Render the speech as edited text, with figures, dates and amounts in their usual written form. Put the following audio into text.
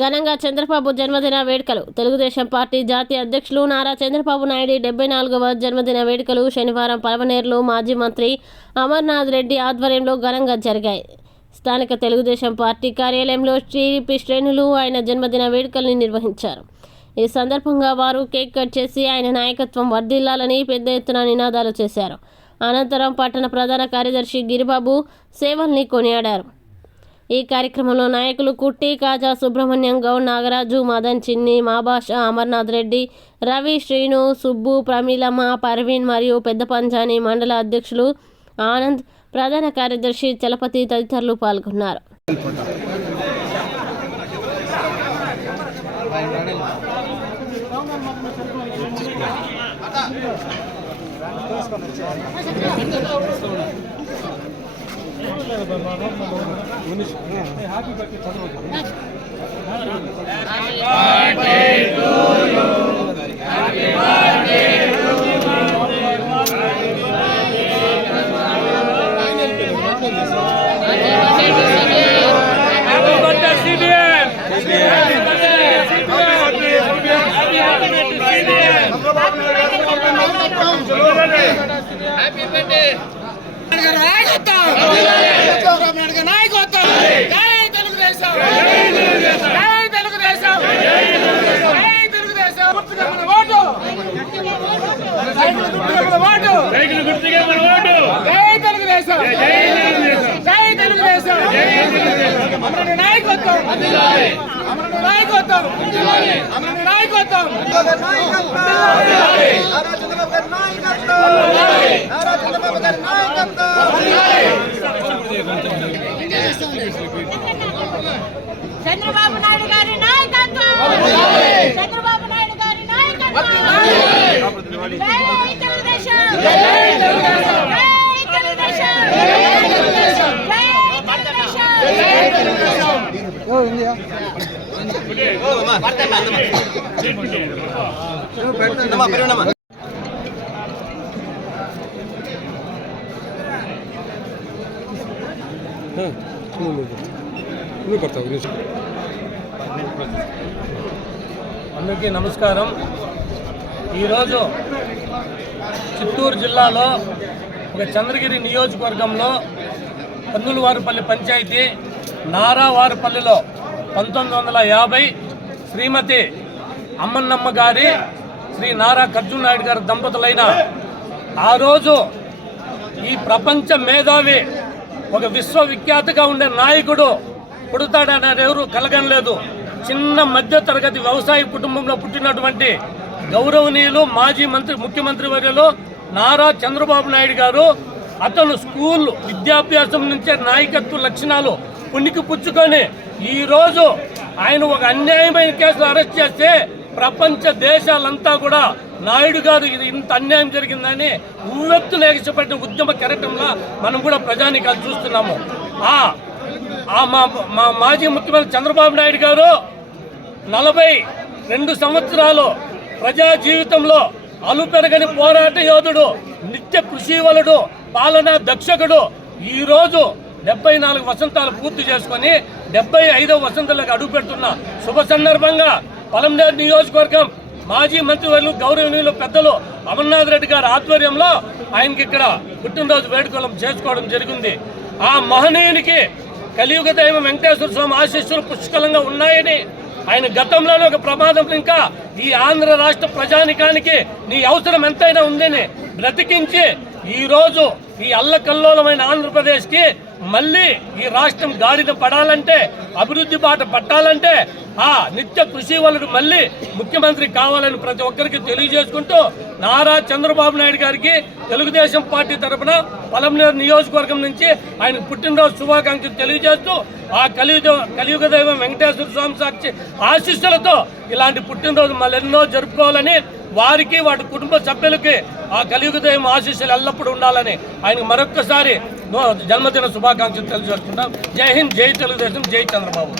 ఘనంగా చంద్రబాబు జన్మదిన వేడుకలు. తెలుగుదేశం పార్టీ జాతీయ అధ్యక్షులు నారా చంద్రబాబు నాయుడు 74వ జన్మదిన వేడుకలు శనివారం పలమనేరులో మాజీ మంత్రి అమర్నాథ్ రెడ్డి ఆధ్వర్యంలో ఘనంగా జరిగాయి. స్థానిక తెలుగుదేశం పార్టీ కార్యాలయంలో టీడీపీ శ్రేణులు ఆయన జన్మదిన వేడుకల్ని నిర్వహించారు. ఈ సందర్భంగా వారు కేక్ కట్ చేసి ఆయన నాయకత్వం వర్ధిల్లాలని పెద్ద ఎత్తున నినాదాలు చేశారు. అనంతరం పట్టణ ప్రధాన కార్యదర్శి గిరిబాబు సేవల్ని కొనియాడారు. ఈ కార్యక్రమంలో నాయకులు కుట్టి, కాజా, సుబ్రహ్మణ్యం గౌడ్, నాగరాజు, మదన్, చిన్ని, మాబాష, అమర్నాథ్ రెడ్డి, రవి, శ్రీను, సుబ్బు, ప్రమీలమ్మ, పర్వీన్ మరియు పెద్ద పంజాని మండల అధ్యక్షులు ఆనంద్, ప్రధాన కార్యదర్శి చలపతి తదితరులు పాల్గొన్నారు. చంద్రబాబు నాయుడు గారి నాయకత్వం, చంద్రబాబు నాయుడు గారి నాయకత్వం, జై తెలుగుదేశం, జై తెలుగుదేశం, జై తెలుగుదేశం, జై తెలుగుదేశం. అందరికీ నమస్కారం. ఈరోజు చిత్తూరు జిల్లాలో ఒక చంద్రగిరి నియోజకవర్గంలో పన్నులవారిపల్లి పంచాయతీ నారావారిపల్లిలో 1950 శ్రీమతి అమ్మన్నమ్మ గారి శ్రీ నారా కర్జున్ నాయుడు గారి దంపతులైన ఆ రోజు ఈ ప్రపంచ మేధావి ఒక విశ్వవిఖ్యాతగా ఉండే నాయకుడు పుడతాడనేది ఎవరు కలగనలేదు. చిన్న మధ్య తరగతి వ్యవసాయ కుటుంబంలో పుట్టినటువంటి గౌరవనీయులు మాజీ ముఖ్యమంత్రి వర్యులు నారా చంద్రబాబు నాయుడు గారు అతను స్కూల్ విద్యాభ్యాసం నుంచే నాయకత్వ లక్షణాలు పుణికి పుచ్చుకొని ఈరోజు ఆయన ఒక అన్యాయమైన కేసులు అరెస్ట్ చేస్తే ప్రపంచ దేశాలంతా కూడా నాయుడు గారు ఇది ఇంత అన్యాయం జరిగిందని ఉవ్వెత్తున ఎగసిపట్టిన ఉద్యమ కెరటంలా మనం కూడా ప్రజానీకాలు చూస్తున్నాము. మా మాజీ ముఖ్యమంత్రి చంద్రబాబు నాయుడు గారు 42 సంవత్సరాలు ప్రజా జీవితంలో అలుపెరగని పోరాట యోధుడు, నిత్య కృషివలుడు, పాలనా దక్షకుడు. ఈరోజు 74 వసంతాలు పూర్తి చేసుకొని 75వ వసంతాలకు అడుగుపెడుతున్న శుభ సందర్భంగా పలమనేరు నియోజకవర్గం మాజీ మంత్రివర్యులు గౌరవనీయులు పెద్దలు అమర్నాథ్ రెడ్డి గారి ఆధ్వర్యంలో ఆయనకి ఇక్కడ పుట్టినరోజు వేడుకలు చేసుకోవడం జరిగింది. ఆ మహనీయునికి కలియుగ దైవం వెంకటేశ్వర స్వామి ఆశీస్సులు పుష్కలంగా ఉన్నాయని, ఆయన గతంలోనే ఒక ప్రమాదం ఇంకా ఈ ఆంధ్ర రాష్ట్ర ప్రజానికానికి నీ అవసరం ఎంతైనా ఉందని బ్రతికించి ఈరోజు ఈ అల్లకల్లోలమైన ఆంధ్రప్రదేశ్కి మళ్ళీ ఈ రాష్ట్రం గాడిన పడాలంటే, అభివృద్ధి బాట పట్టాలంటే ఆ నిత్య కృషి వలన మళ్ళీ ముఖ్యమంత్రి కావాలని ప్రతి ఒక్కరికి తెలియజేసుకుంటూ నారా చంద్రబాబు నాయుడు గారికి తెలుగుదేశం పార్టీ తరఫున పలమనేరు నియోజకవర్గం నుంచి ఆయన పుట్టినరోజు శుభాకాంక్షలు తెలియజేస్తూ ఆ కలియుగ దైవం వెంకటేశ్వర స్వామి సాక్షి ఆశీస్సులతో ఇలాంటి పుట్టినరోజు మళ్ళెన్నో జరుపుకోవాలని, వారికి వాటి కుటుంబ సభ్యులకి ఆ కలియుగ దైవం ఆశీస్సులు ఎల్లప్పుడూ ఉండాలని ఆయనకు మరొక్కసారి జన్మదిన శుభాకాంక్షలు తెలియజేసుకుంటాం. జై హింద్, జై తెలుగుదేశం, జై చంద్రబాబు.